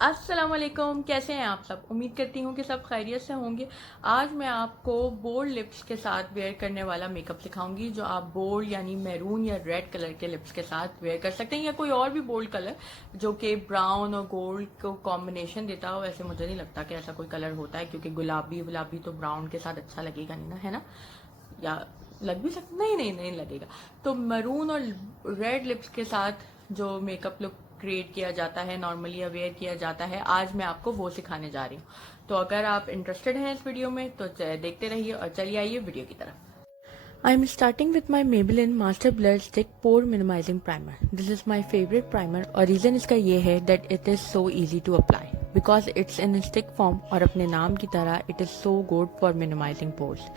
अस्सलाम वालेकुम, कैसे हैं आप सब। उम्मीद करती हूँ कि सब खैरियत से होंगे। आज मैं आपको बोल्ड लिप्स के साथ वेयर करने वाला मेकअप सिखाऊंगी जो आप बोल्ड यानी मैरून या रेड कलर के लिप्स के साथ वेयर कर सकते हैं, या कोई और भी बोल्ड कलर जो कि ब्राउन और गोल्ड को कॉम्बिनेशन देता हो। वैसे मुझे नहीं लगता कि ऐसा कोई कलर होता है, क्योंकि गुलाबी गुलाबी तो ब्राउन के साथ अच्छा लगेगा नहीं ना, है ना। या लग भी सकता, नहीं नहीं नहीं लगेगा। तो मरून और रेड लिप्स के साथ जो मेकअप लुक क्रिएट किया जाता है, नॉर्मली अवेयर किया जाता है, आज मैं आपको वो सिखाने जा रही हूँ। तो अगर आप इंटरेस्टेड हैं इस वीडियो में तो देखते रहिए और चलिए आइए वीडियो की तरफ। I'm starting with my Maybelline Master Blur Stick Pore Minimizing Primer. This is my favorite primer और reason इसका ये है that it is so easy to apply because it's in a stick form और अपने नाम की तरह it is so good for minimizing pores.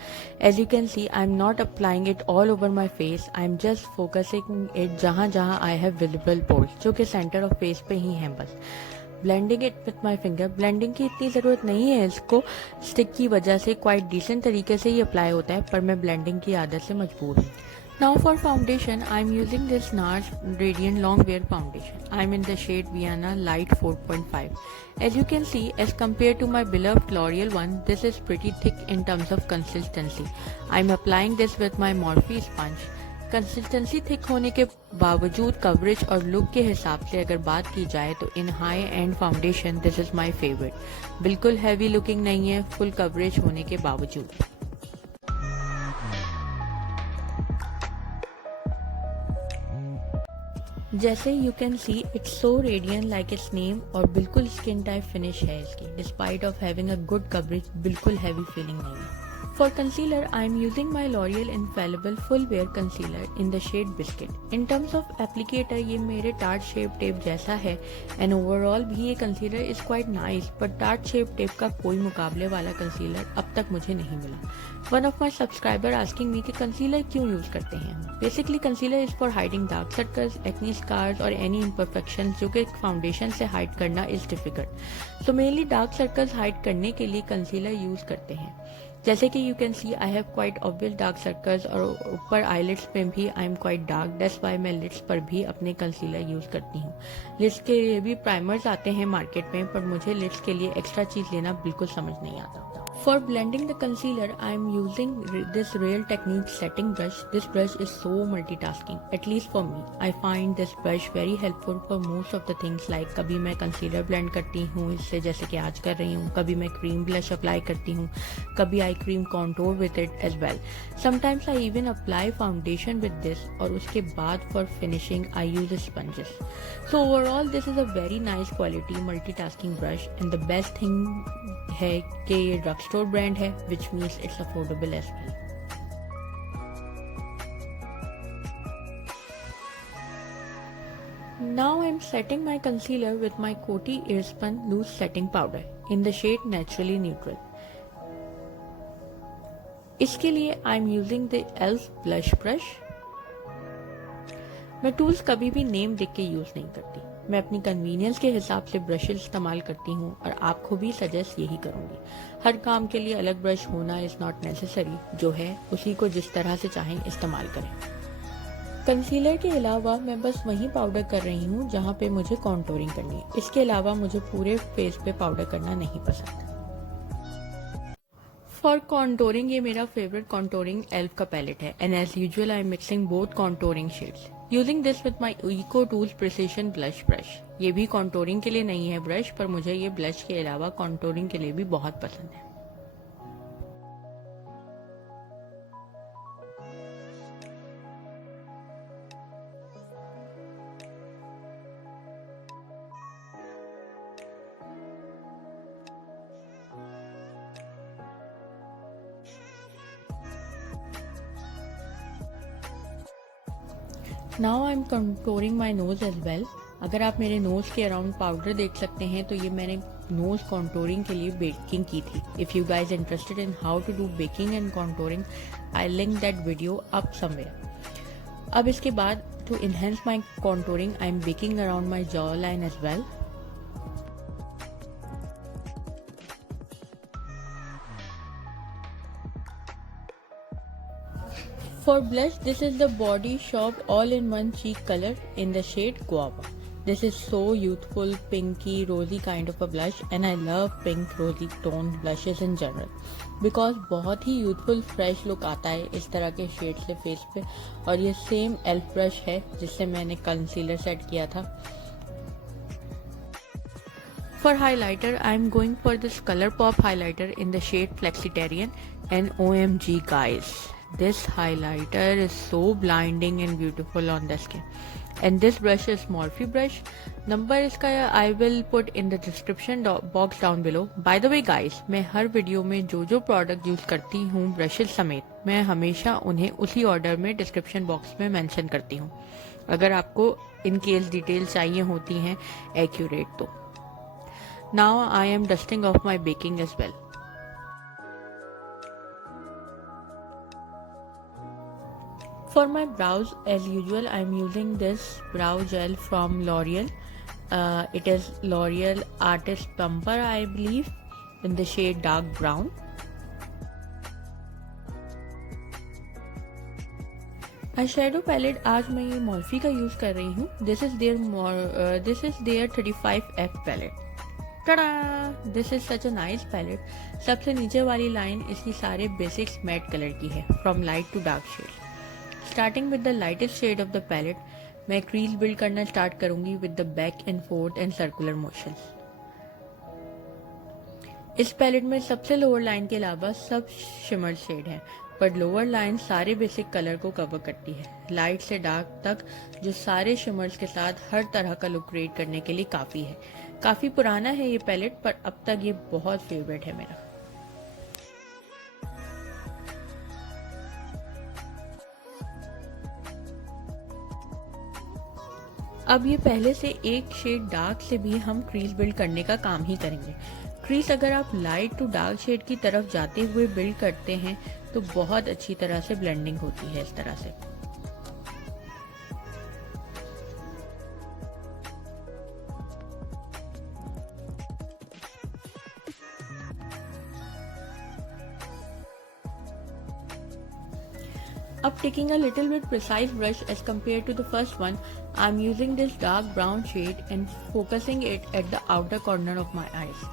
As you can see, I'm not applying it all over my face. I'm just focusing it जहाँ जहाँ I have visible pores, जो कि center of face पे ही हैं बस। Blending it with my finger. Blending की इतनी ज़रूरत नहीं है, इसको स्टिक की वजह से क्वाइट डिसेंट तरीके से ही अप्लाई होता है, पर मैं ब्लेंडिंग की आदत से मजबूर हूँ। Now for foundation I am using this Nars radiant long wear foundation. I am in the shade Vienna light 4.5. As you can see, as compared to my beloved L'Oreal one, this is pretty thick in terms of consistency. I am applying this with my Morphe sponge. Consistency thick होने के बावजूद coverage और look के हिसाब से अगर बात की जाए तो इन high and foundation this is my favourite. बिल्कुल हैवी लुकिंग नहीं है, फुल कवरेज होने के बावजूद। जैसे you can see it's so radiant like it's name और बिल्कुल स्किन टाइप फिनिश है इसकी, despite of having a good coverage बिल्कुल हैवी फीलिंग नहीं है। For concealer, I am using my L'Oreal Infallible Full Wear Concealer in the shade Biscuit. In terms of applicator, ये मेरे Tarte Shape Tape जैसा है and overall भी ये concealer is quite nice, but Tarte Shape Tape का कोई मुकाबले वाला concealer अब तक मुझे नहीं मिला। One of my subscriber asking me कि concealer क्यों यूज करते हैं हम। Basically concealer is for hiding dark circles, acne scars और any imperfections जो कि फाउंडेशन से हाइड करना is difficult. So mainly dark circles hide करने के लिए concealer यूज करते हैं। जैसे कि you can see I have quite obvious dark circles और ऊपर आईलिड्स पे भी I am quite dark, that's why मैं लिड्स पर भी अपने कंसीलर यूज करती हूँ। लिड्स के लिए भी प्राइमर्स आते हैं मार्केट में, पर मुझे लिड्स के लिए एक्स्ट्रा चीज लेना बिल्कुल समझ नहीं आता। For blending the concealer, I am using this Real Techniques setting brush. This brush is so multitasking, at least for me. I find this brush very helpful for most of the things like कभी मैं concealer blend करती हूँ इससे, जैसे कि आज कर रही हूँ, कभी मैं cream blush apply करती हूँ, कभी I cream contour with it as well. Sometimes I even apply foundation with this और उसके बाद for finishing I use sponges. So overall this is a very nice quality multitasking brush and the best thing है कि ये drug store brand है, which means it's affordable as well. Now I'm setting my concealer with my Coty Airspun loose setting powder in the shade Naturally Neutral. इसके लिए I'm using the ELF blush brush. मैं tools कभी भी name देख के use नहीं करती, मैं अपनी कन्वीनियंस के हिसाब से ब्रशेस इस्तेमाल करती हूँ और आपको भी सजेस्ट यही करूँगी। हर काम के लिए अलग ब्रश होना इज नॉट नेसेसरी, जो है उसी को जिस तरह से चाहें इस्तेमाल करें। कंसीलर के अलावा मैं बस वही पाउडर कर रही हूँ जहाँ पे मुझे कॉन्टोरिंग करनी है, इसके अलावा मुझे पूरे फेस पे पाउडर करना नहीं पसंद। फॉर कॉन्टोरिंग ये मेरा फेवरेट कॉन्टोरिंग एल्फ का पैलेट है and as usual I am mixing both contouring shades using this with my Eco Tools precision blush brush. ये भी कॉन्टोरिंग के लिए नहीं है ब्रश, पर मुझे ये ब्लश के अलावा कॉन्टोरिंग के लिए भी बहुत पसंद है। Now I am contouring my nose as well. अगर आप मेरे नोज के अराउंड पाउडर देख सकते हैं तो ये मैंने नोज कॉन्टोरिंग के लिए बेकिंग की थी। If you guys interested in how to do baking and contouring, I link that video up somewhere. अब इसके बाद to enhance my contouring I am baking around my jawline as well. For blush, this is the Body Shop All-in-One Cheek Color in the shade Guava. This is so youthful, pinky, rosy kind of a blush, and I love pink rosy toned blushes in general because बहुत ही youthful fresh look आता है इस तरह के shade से face पे। और ये सेम एल्फ ब्रश है जिससे मैंने कंसीलर सेट किया था। For highlighter, I am going for this ColourPop highlighter in the shade Flexitarian, and OMG guys, this highlighter is so blinding and beautiful on the skin. And this brush is Morphe brush. Number इसका I will put in the description box down below. By the way guys, मैं हर video में जो product use करती हूँ brushes समेत मैं हमेशा उन्हें उसी ऑर्डर में डिस्क्रिप्शन बॉक्स में मेंशन करती हूँ, अगर आपको इन केस डिटेल चाहिए होती हैं एक्यूरेट तो। Now I am dusting off my baking as well. For my brows, as usual, I am using this brow gel from L'Oreal. It is L'Oreal Artist Plumper, I believe, in the shade dark brown. Eyeshadow palette आज मैं ये Morphe का use कर रही हूँ। This is their 35F palette. Ta-da! This is such a nice palette. सबसे नीचे वाली लाइन इसकी सारे बेसिक्स मैट कलर की है, from light to dark shade. Starting with the lightest shade of the palette, मैं क्रीज बिल्ड करना start करूंगी with the back and forth and circular motions. इस पैलेट में सबसे लोअर लाइन के अलावा सब शिमर शेड हैं, पर लोअर लाइन सारे बेसिक कलर को कवर करती है, लाइट से डार्क तक, जो सारे शिमर्स के साथ हर तरह का लुक क्रिएट करने के लिए काफ़ी है। काफ़ी पुराना है ये पैलेट, पर अब तक ये बहुत फेवरेट है मेरा। अब ये पहले से एक शेड डार्क से भी हम क्रीज बिल्ड करने का काम ही करेंगे। क्रीज अगर आप लाइट टू डार्क शेड की तरफ जाते हुए बिल्ड करते हैं तो बहुत अच्छी तरह से ब्लेंडिंग होती है इस तरह से। Up taking a little bit precise brush as compared to the first one, I am using this dark brown shade and focusing it at the outer corner of my eyes.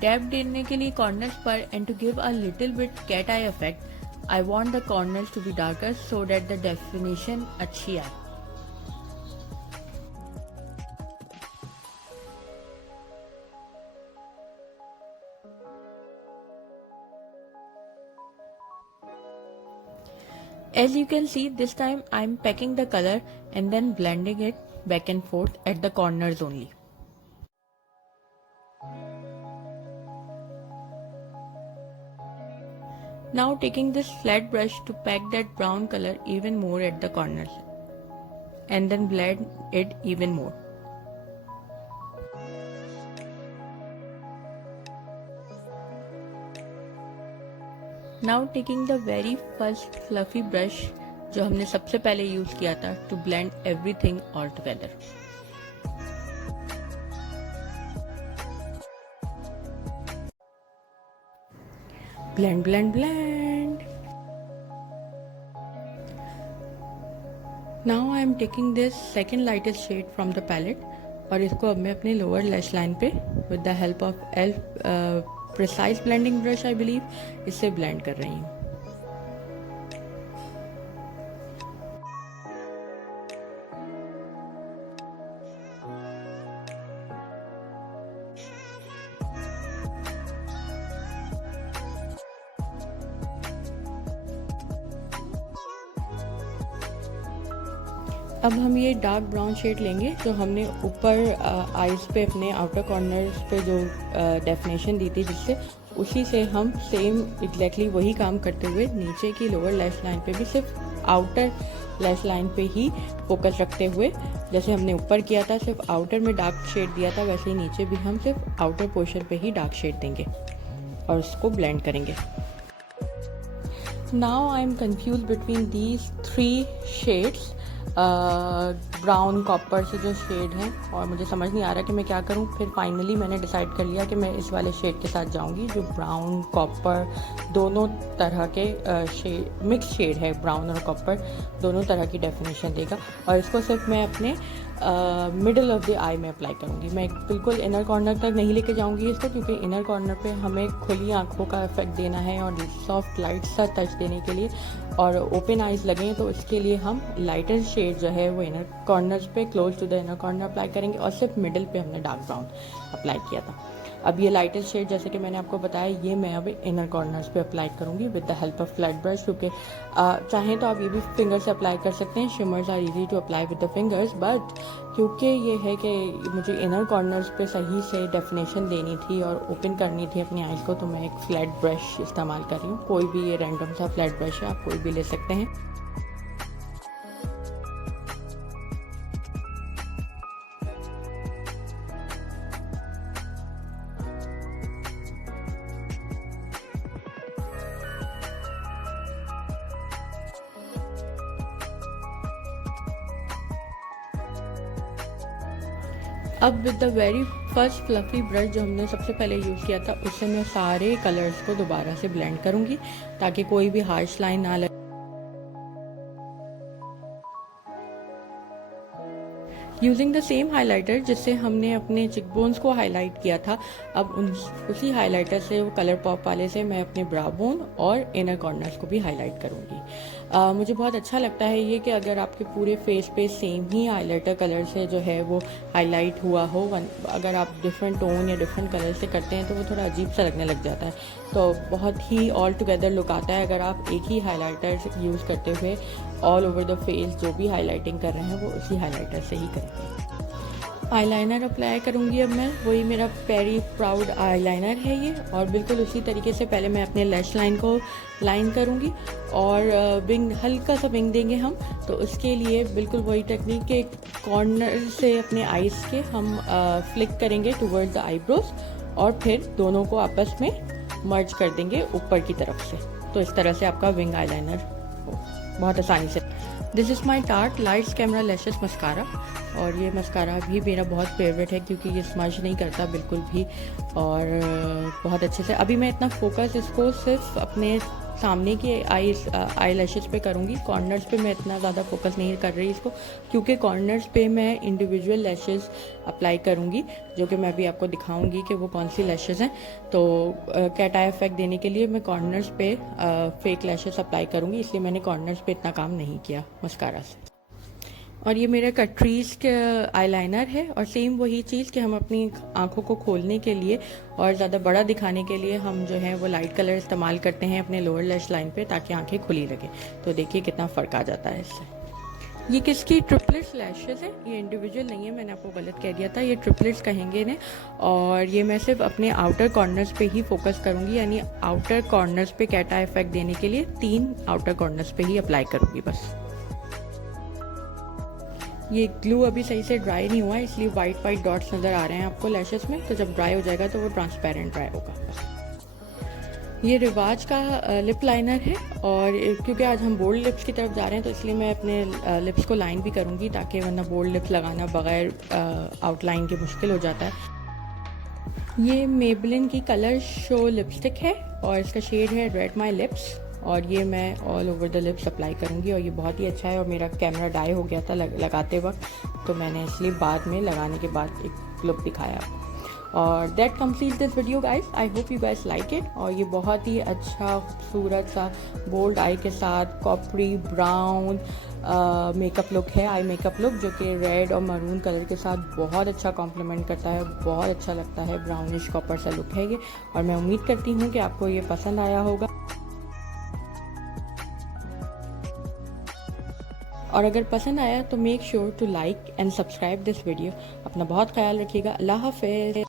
Dab देने के लिए corners पर and to give a little bit cat eye effect, I want the corners to be darker so that the definition अच्छी आए। As you can see, this time I am packing the color and then blending it back and forth at the corners only. Now taking this flat brush to pack that brown color even more at the corners and then blend it even more. Now taking the very first fluffy brush जो हमने सबसे पहले use किया था to blend everything all together. Blend, blend, blend. Now I am taking this second lightest shade from the palette और इसको अब मैं अपने lower lash line पे with the help of precise blending brush I believe इससे blend कर रही हूँ। अब हम ये डार्क ब्राउन शेड लेंगे जो हमने ऊपर आईज पे अपने आउटर कॉर्नर्स पे जो डेफिनेशन दी थी, जिससे उसी से हम सेम एग्जैक्टली वही काम करते हुए नीचे की लोअर लैश लाइन पे भी सिर्फ आउटर लैश लाइन पे ही फोकस रखते हुए, जैसे हमने ऊपर किया था सिर्फ आउटर में डार्क शेड दिया था, वैसे ही नीचे भी हम सिर्फ आउटर पोर्शन पे ही डार्क शेड देंगे और उसको ब्लेंड करेंगे। Now I M confuse between these 3 shades, brown copper से जो शेड है, और मुझे समझ नहीं आ रहा कि मैं क्या करूं। फिर फाइनली मैंने डिसाइड कर लिया कि मैं इस वाले शेड के साथ जाऊंगी जो ब्राउन कॉपर दोनों तरह के शेड मिक्स शेड है, ब्राउन और कॉपर दोनों तरह की डेफिनेशन देगा। और इसको सिर्फ मैं अपने मिडल ऑफ द आई में अप्लाई करूँगी। मैं बिल्कुल इनर कॉर्नर तक नहीं लेके जाऊँगी इसको, क्योंकि इनर कॉर्नर पे हमें खुली आँखों का इफेक्ट देना है और सॉफ्ट लाइट सा टच देने के लिए और ओपन आइज़ लगें, तो इसके लिए हम लाइटर शेड जो है वो इनर कॉर्नर्स पे close to the inner corner apply करेंगे और सिर्फ मिडल पे हमने डार्क ब्राउन अप्लाई किया था। अब ये लाइटर शेड जैसे कि मैंने आपको बताया, ये मैं अब इनर कॉर्नर्स पे अप्लाई करूँगी with the help of flat brush, क्योंकि चाहें तो आप ये भी फिंगर से अप्लाई कर सकते हैं। Shimmers are easy to apply with the fingers, but क्योंकि ये है कि मुझे इनर कॉर्नर्स पे सही से डेफिनेशन देनी थी और ओपन करनी थी अपनी आइज़ को, तो मैं एक फ्लैट ब्रश इस्तेमाल कर रही हूँ। कोई भी ये रैंडम सा फ्लैट ब्रश है, आप कोई भी ले सकते हैं। अब with the very first fluffy brush जो हमने सबसे पहले यूज़ किया था, उससे मैं सारे कलर्स को दोबारा से ब्लेंड करूँगी ताकि कोई भी हार्श लाइन ना लगे। यूजिंग द सेम हाइलाइटर जिससे हमने अपने चिकबोन्स को हाईलाइट किया था, अब उसी हाइलाइटर से, वो कलर पॉप वाले से, मैं अपने ब्रा बोन और इनर कॉर्नर्स को भी हाईलाइट करूँगी। मुझे बहुत अच्छा लगता है ये कि अगर आपके पूरे फेस पे सेम ही हाइलाइटर कलर से जो है वो हाईलाइट हुआ हो, अगर आप डिफरेंट टोन या डिफरेंट कलर से करते हैं तो वो थोड़ा अजीब सा लगने लग जाता है, तो बहुत ही ऑल टुगेदर लुक आता है अगर आप एक ही हाइलाइटर यूज़ करते हुए ऑल ओवर द फेस जो भी हाईलाइटिंग कर रहे हैं वो उसी हाइलाइटर से ही करेंगे। आईलाइनर अप्लाई करूँगी अब मैं, वही मेरा पेरी प्राउड आईलाइनर है ये, और बिल्कुल उसी तरीके से पहले मैं अपने लैश लाइन को लाइन करूँगी और विंग, हल्का सा विंग देंगे हम। तो उसके लिए बिल्कुल वही टेक्निक के कॉर्नर से अपने आईज के हम फ्लिक करेंगे टुवर्ड द आईब्रोज और फिर दोनों को आपस में मर्ज कर देंगे ऊपर की तरफ से। तो इस तरह से आपका विंग आईलाइनर बहुत आसानी से। This is my tart lights camera lashes mascara, और ये मस्कारा भी मेरा बहुत फेवरेट है क्योंकि ये स्मज नहीं करता बिल्कुल भी और बहुत अच्छे से। अभी मैं इतना फोकस इसको सिर्फ अपने सामने के आई लैशेस पे करूँगी, कॉर्नर्स पे मैं इतना ज़्यादा फोकस नहीं कर रही इसको, क्योंकि कॉर्नर्स पे मैं इंडिविजुअल लैशेस अप्लाई करूँगी जो कि मैं अभी आपको दिखाऊँगी कि वो कौन सी लैशेस हैं। तो कैट आई इफेक्ट देने के लिए मैं कॉर्नर्स पे फेक लैशेस अप्लाई करूँगी, इसलिए मैंने कॉर्नर्स पे इतना काम नहीं किया मस्कारा से। और ये मेरा कट्रीज के आईलाइनर है, और सेम वही चीज़ कि हम अपनी आंखों को खोलने के लिए और ज़्यादा बड़ा दिखाने के लिए हम जो है वो लाइट कलर इस्तेमाल करते हैं अपने लोअर लैश लाइन पे ताकि आंखें खुली लगे। तो देखिए कितना फ़र्क आ जाता है इससे। ये किसकी ट्रिपलेट्स लैशेस है, ये इंडिविजुअल नहीं है, मैंने आपको गलत कह दिया था, ये ट्रिपलेट्स कहेंगे इन्हें। और ये मैं सिर्फ अपने आउटर कॉर्नर्स पे ही फोकस करूँगी, यानी आउटर कॉर्नर्स पे कैट आई इफेक्ट देने के लिए 3 आउटर कॉर्नर्स पे ही अप्लाई करूँगी बस। ये ग्लू अभी सही से ड्राई नहीं हुआ, इसलिए वाइट वाइट डॉट्स नज़र आ रहे हैं आपको लैशेस में, तो जब ड्राई हो जाएगा तो वो ट्रांसपेरेंट ड्राई होगा। ये रिवाज का लिप लाइनर है, और क्योंकि आज हम बोल्ड लिप्स की तरफ जा रहे हैं तो इसलिए मैं अपने लिप्स को लाइन भी करूँगी, ताकि वरना बोल्ड लिप्स लगाना बगैर आउटलाइन के मुश्किल हो जाता है। ये मेबलिन की कलर शो लिपस्टिक है और इसका शेड है रेड माई लिप्स, और ये मैं all over the lips apply करूँगी। और ये बहुत ही अच्छा है, और मेरा कैमरा डाई हो गया था लगाते वक्त, तो मैंने इसलिए बाद में लगाने के बाद एक लुक दिखाया। और that complete this video guys, I hope you guys like it. और ये बहुत ही अच्छा खूबसूरत सा बोल्ड आई के साथ कॉपरी ब्राउन मेकअप लुक है, आई मेकअप लुक, जो कि रेड और मरून कलर के साथ बहुत अच्छा कॉम्प्लीमेंट करता है, बहुत अच्छा लगता है। ब्राउनिश कॉपर सा लुक है ये, और मैं उम्मीद करती हूँ कि आपको ये पसंद आया होगा। और अगर पसंद आया तो make sure to like and subscribe this video. अपना बहुत ख्याल रखिएगा। अल्लाह हाफ़िज़।